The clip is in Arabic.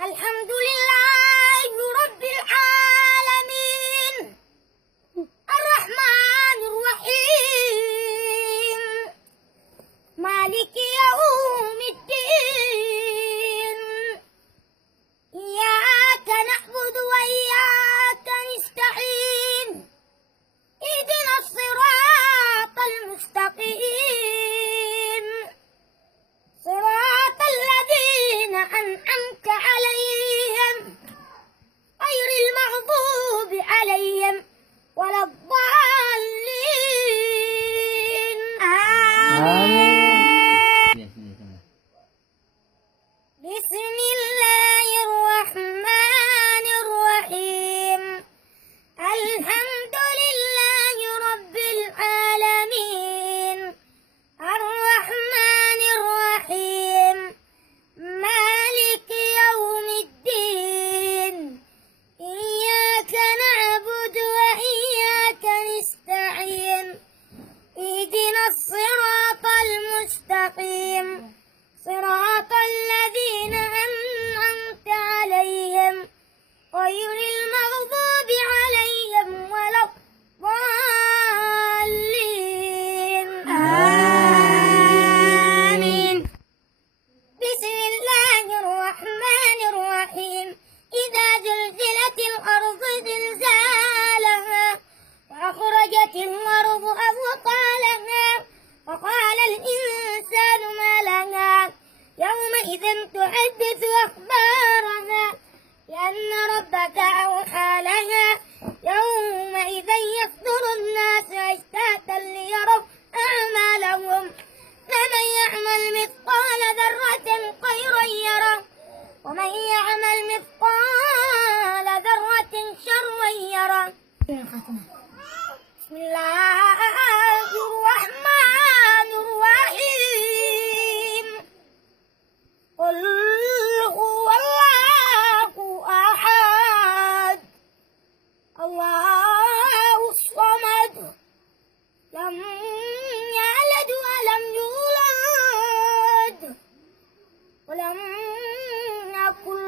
الحمد لله رب العالمين الرحمن الرحيم مالك يوم الدين إياك نعبد وإياك نستعين اهدنا الصراط المستقيم صراط الذين أنعمت عليهم غير المغضوب عليهم ولا الضالين آمين. بسم الله الرحمن الرحيم الحمد لله رب العالمين الرحمن الرحيم مالك يوم الدين إياك نعبد وإياك نستعين اهدنا الصراط المستقيم صراط الذين أنعمت عليهم غير المغضوب عليهم ولا الضالين آمين. بسم الله الرحمن الرحيم إذا زلزلت الأرض زلزالها وأخرجت الأرض أثقالها وقال الإنسان ما لها يومئذ تحدث أخبارها لأن ربك أوحى لها يومئذ يصدر الناس أشتاتا ليروا أعمالهم فمن يعمل مثقال ذرة خيرا يره ومن يعمل مثقال ذرة شرا يره. بسم الله الرحمن الرحيم قل هو الله أحد الله الصمد لم يلد ولم يولد ولم يكن